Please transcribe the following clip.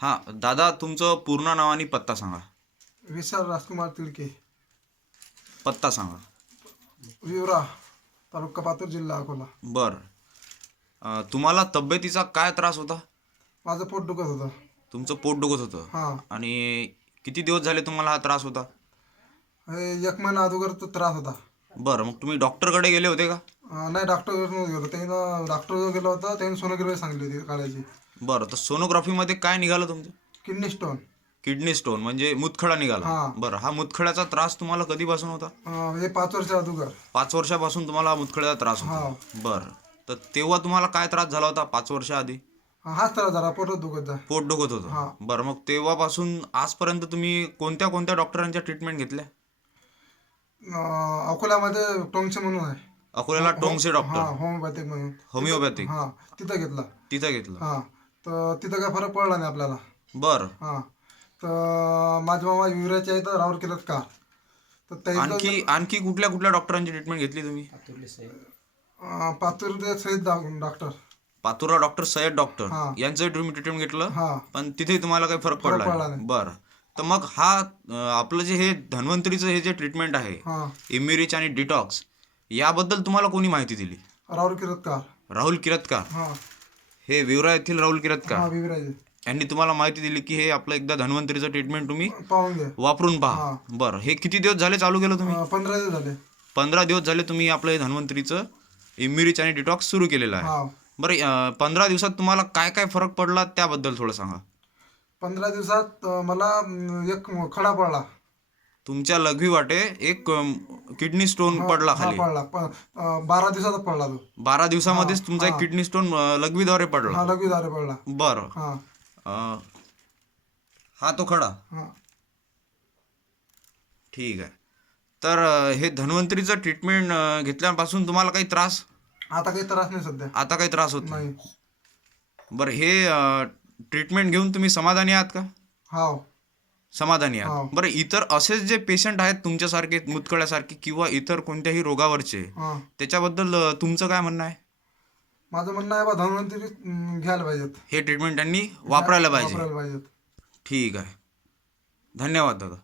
हां दादा, तुमचं पूर्ण नाव आणि पत्ता सांगा. विशाल राजकुमार तिडके, पत्ता सांगा. विवरा, तालुका पातूर, जिल्हा अकोला. बरं. तुम्हाला तब्येतीचा काय त्रास होता? माझं पोट दुखत होतं. तुमचं पोट दुखत होतं. हां. आणि किती दिवस झाले तुम्हाला हा त्रास होता? हे 1 महिना अगोदर तो त्रास होता. बरं, मग तुम्ही डॉक्टरकडे गेले होते का? नाही, डॉक्टरकडे नव्हतं गेलो. डॉक्टरजवळ गेलो होतो, त्यांनी सोनोग्राफी सांगितली होती काढायची. बरं, तर सोनोग्राफीमध्ये काय निघालं तुमचं? Kidney stone. किडनी स्टोन म्हणजे मुतखडा निघाला. हां. बरं, हा मुतखड्याचा त्रास तुम्हाला कधीपासून होता? हे 5 वर्ष अगोदर. 5 वर्षापासून तुम्हाला हा मुतखड्याचा त्रास होता. हां. बरं, तर तेव्हा तुम्हाला काय त्रास झाला होता 5 वर्षाआधी? हाच त्रास झाला, पोटच दुखत जा. पोट दुखत होतं. हां. बरं, मग तेव्हापासून आजपर्यंत तुम्ही कोणत्या कोणत्या डॉक्टरांच्या ट्रीटमेंट घेतल्या? अकोल्यामध्ये टोंगचे म्हणून आहे. अकोल्याला टोंगसे डॉक्टर, हां, होमिओपॅथिक म्हणून. होमिओपॅथिक, हां, तिथं घेतला. तिथं घेतलं. हां, तर तिथं काय फरक पडला नाही आपल्याला. बरं, हां, तर माझे मामा विवराचे आहेत, राहुल किरतकार. तर त्याचं आणखी आणखी कुठल्या कुठल्या डॉक्टरांची ट्रीटमेंट घेतली तुम्ही? पातूरचे सहित डॉक्टर. पातुरा डॉक्टर, सय्यद डॉक्टर हां. यांचं तुम्ही ट्रीटमेंट घेतलं, हां, पण तिथे तुम्हाला काही फरक फरक पडला पडला नाही. नाही. बरं, तर मग हा आपलं जे हे धन्वंतरीचं हे जे ट्रीटमेंट आहे, हां. इम्युरिच आणि डिटॉक्स, याबद्दल तुम्हाला कोणी माहिती दिली? राहुल किरतकार. राहुल किरतकार, हां. हे विवरा येथील राहुल किरतकार हां, विवराचे. यांनी तुम्हाला माहिती दिली की हे आपलं एकदा धन्वंतरीचं ट्रीटमेंट तुम्ही पाहून घे. वापरून पहा. हां. बरं, हे किती दिवस झाले चालू केलं तुम्ही? 15 दिवस झाले. 15 दिवस झाले तुम्ही आपलं हे धन्वंतरीचं इम्युरिच आणि डिटॉक्स सुरू केलेलं आहे. हां. बरं, 15 दिवसात तुम्हाला काय काय फरक पडला त्याबद्दल थोडं सांगा. 15 दिवसात मला एक खडा पडला. तुमच्या लघवी वाटे एक किडनी स्टोन पडला हा खाली. पडला. 12 दिवसात पडला तो. 12 दिवसामध्येच तुमचा एक हां. किडनी स्टोन लघवीद्वारे पडला. हा, लगेच पडला. बरं. हां. अं, हा तो खडा. हां. ठीक आहे. तर हे धन्वंतरीचं ट्रीटमेंट घेतल्यापासून तुम्हाला काही त्रास? आता काही त्रास नाही सध्या. आता काही त्रास होत नाही. नाही. बरं, हे ट्रीटमेंट घेऊन तुम्ही समाधानी आहात का? हाव. समाधानी आहात. हाव. बरं, इतर असेच जे पेशंट आहेत तुमच्यासारखे मुतखड्यासारखे किंवा इतर कोणत्याही रोगावरचे, हां. त्याच्याबद्दल तुमचं काय म्हणणं आहे? माझं म्हणणं आहे बा, धन्वंतरी घ्यायला पाहिजेत. हे ट्रीटमेंट त्यांनी वापरायला पाहिजे. वापरायला पाहिजेत. ठीक आहे. धन्यवाद दादा.